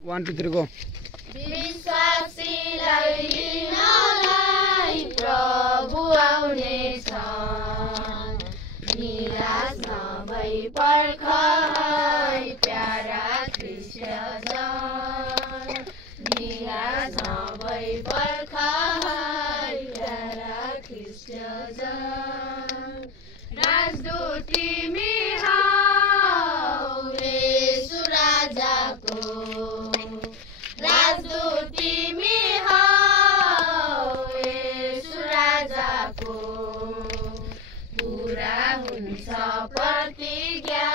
1 2 3 go विश्वासीलाई लिनलाई प्रभु आउनेछ निराश नभई पर्ख प्यारा ख्रिस्टियन निराश नभई पर्ख प्यारा ख्रिस्टियन राजदूत तिमी हौ येशू राजाको राजदूत तिमी हौ येशू राजाको पुरा हुन्छ प्रतिज्ञा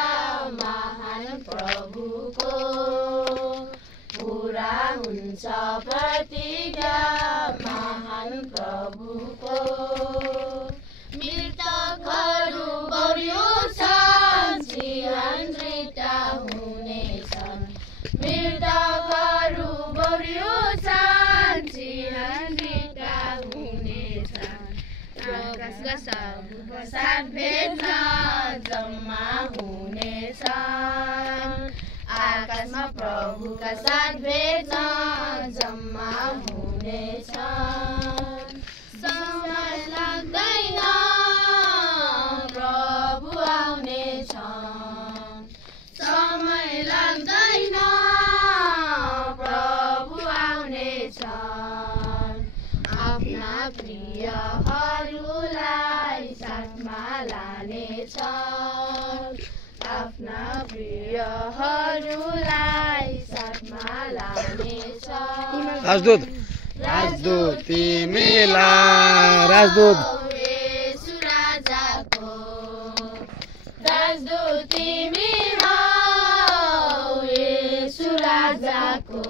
महान प्रभुको पुरा हुन्छ प्रतिज्ञा महान प्रभुको मृतकहरू बौरिउँछन् जीवन्वित हुनेछन् मृतकहरू बौरिउँछन् जीवन्वित हुनेछन् आकाशका सबको साथ भेट्न जम्मा हुनेछन् आकाशमा प्रभुका साथ भेट्न जम्मा हुनेछन् समय लाग्दैन प्रभु आउनेछन् समय लाग्दैन प्रभु आउनेछन् आफ्ना प्रियहरूलाई साथमा लानेछन् आफ्ना प्रियहरूलाई साथमा लानेछन् राजदूत तिमीलाई राजदूत येशू राजाको राजदूत तिमी हौ येशू राजाको